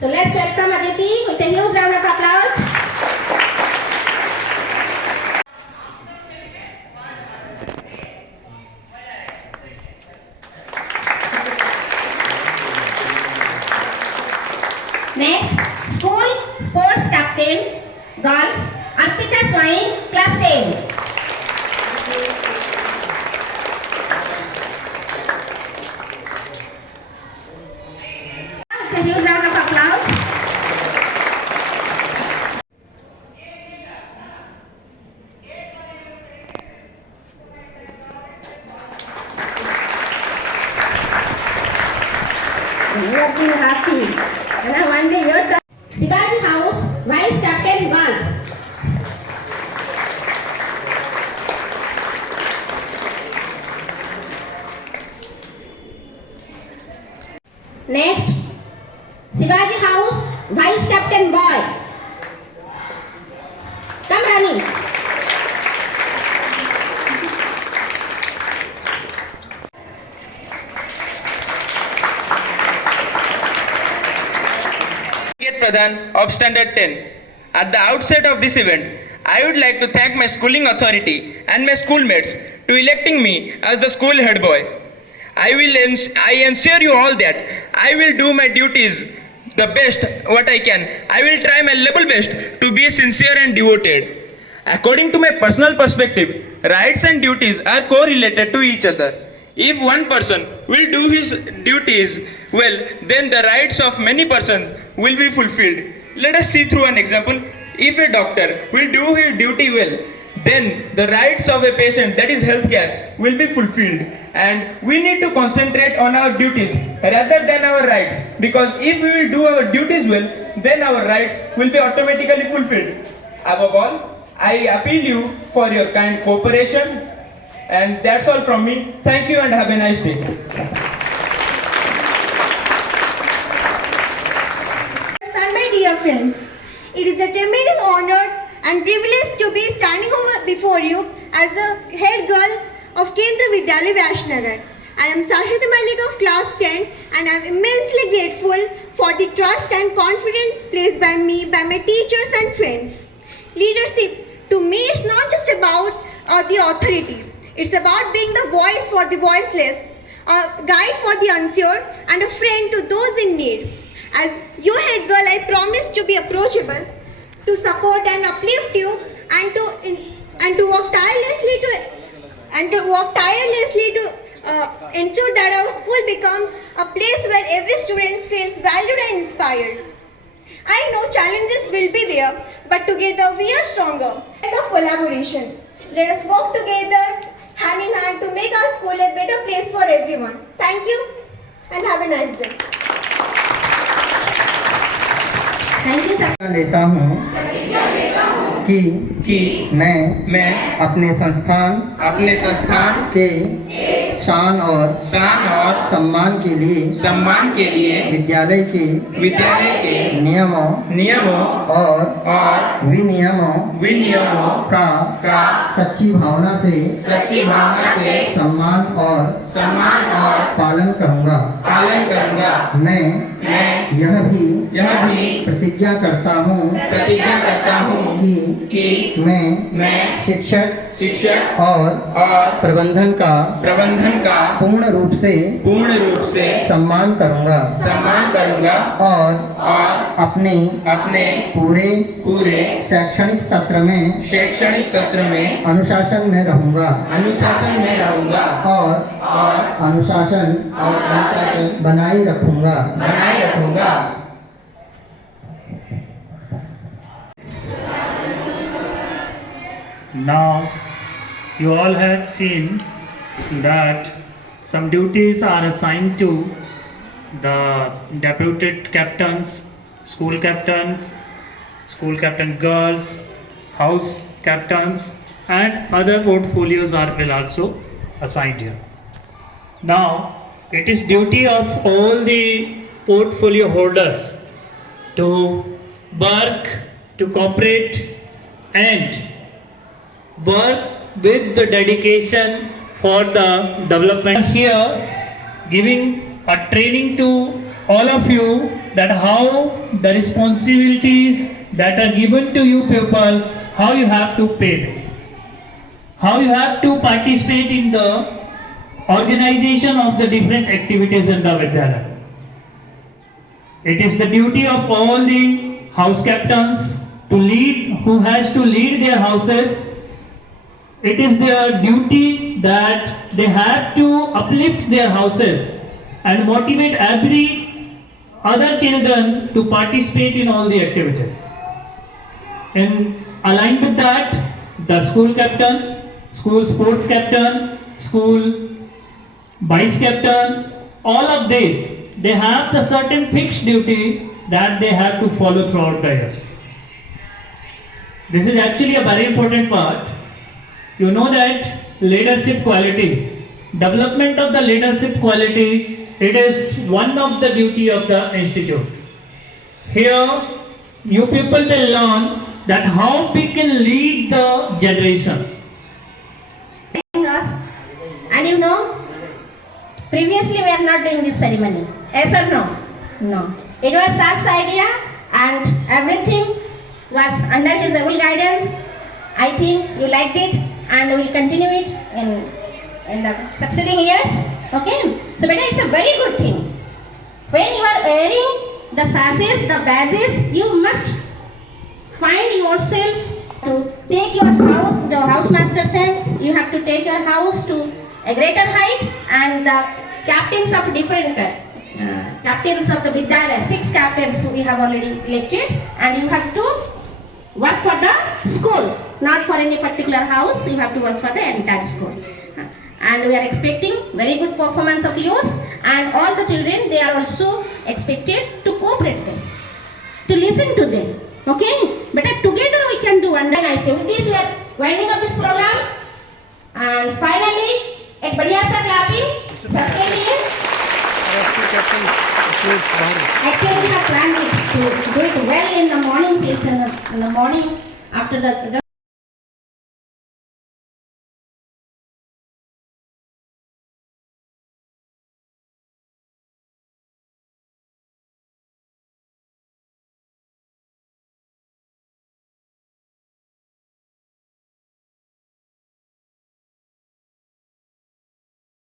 So let's welcome Aditi with a huge round of applause. Next, school sports captain, girls, Arpita Swain, class 10. A huge round of applause. You are being happy. And I wonder your turn. Shivaji House, Vice Captain 1. Next, Shivaji House, Vice Captain Boy. Come, Annie. Pradhan of Standard 10. At the outset of this event, I would like to thank my schooling authority and my schoolmates to electing me as the school head boy. I ensure you all that I will do my duties the best what I can. I will try my level best to be sincere and devoted. According to my personal perspective, rights and duties are correlated to each other. If one person will do his duties well, then the rights of many persons will be fulfilled. Let us see through an example. If a doctor will do his duty well, then the rights of a patient, that is healthcare, will be fulfilled. And we need to concentrate on our duties rather than our rights, because if we will do our duties well, then our rights will be automatically fulfilled. Above all, I appeal you for your kind cooperation, and that's all from me. Thank you and have a nice day. My dear friends, it is a tremendous honor and privilege to be standing over before you as a head girl of Kendra Vidyalaya Vaishnagar. I am Sashwati Malik of class 10 and I am immensely grateful for the trust and confidence placed by me, by my teachers and friends. Leadership to me is not just about the authority. It's about being the voice for the voiceless, a guide for the unsure, and a friend to those in need. As your head girl, I promise to be approachable, to support and uplift you, and to work tirelessly to ensure that our school becomes a place where every student feels valued and inspired. I know challenges will be there, but together we are stronger. Of collaboration. Let us work together, hand in hand, to make our school a better place for everyone. Thank you and have a nice day. Thank you, sir. लेता हूँ कि मैं अपने संस्थान के शान और सम्मान के लिए विद्यालय के नियमों और विनियमों का सच्ची भावना से सम्मान और पालन करूँगा। पालन करूंगा। मैं यह भी प्रतिज्ञा करता हूँ कि मैं शिक्षक और प्रबंधन का पूर्ण रूप से सम्मान करूंगा और अपने पूरे शैक्षणिक सत्र में अनुशासन में रहूंगा और अनुशासन बनाए रखूंगा। Now, you all have seen that some duties are assigned to the deputed captains, school captain girls, house captains, and other portfolios will also assigned here. Now, it is duty of all the portfolio holders to work, to cooperate, and work with the dedication for the development. Here, giving a training to all of you that how the responsibilities that are given to you people, how you have to pay them, how you have to participate in the organization of the different activities in the Vidyalaya. It is the duty of all the house captains to lead, who has to lead their houses. It is their duty that they have to uplift their houses and motivate every other children to participate in all the activities. In aligned with that, the school captain, school sports captain, school vice captain, all of these, they have the certain fixed duty that they have to follow throughout the year. This is actually a very important part. You know that leadership quality, development of the leadership quality, it is one of the duty of the institute. Here, you people will learn that how we can lead the generations. And you know, previously we are not doing this ceremony. Yes or no? No. It was Sak's idea and everything was under his able guidance. I think you liked it and we will continue it in the succeeding years. Okay? So beta, it's a very good thing. When you are wearing the sashes, the badges, you must find yourself to take your house, the housemaster said, you have to take your house to a greater height, and the captains of different captains of the Vidyalaya, 6 captains we have already elected, and you have to work for the school, not for any particular house, you have to work for the entire school. And we are expecting very good performance of yours, and all the children, they are also expected to cooperate them, to listen to them. Okay? But together we can do one nice thing. With this we are winding up this program, and finally एक बढ़िया सा clapping सबके लिए. Actually we have planned it to do it well in the morning session, in the morning after the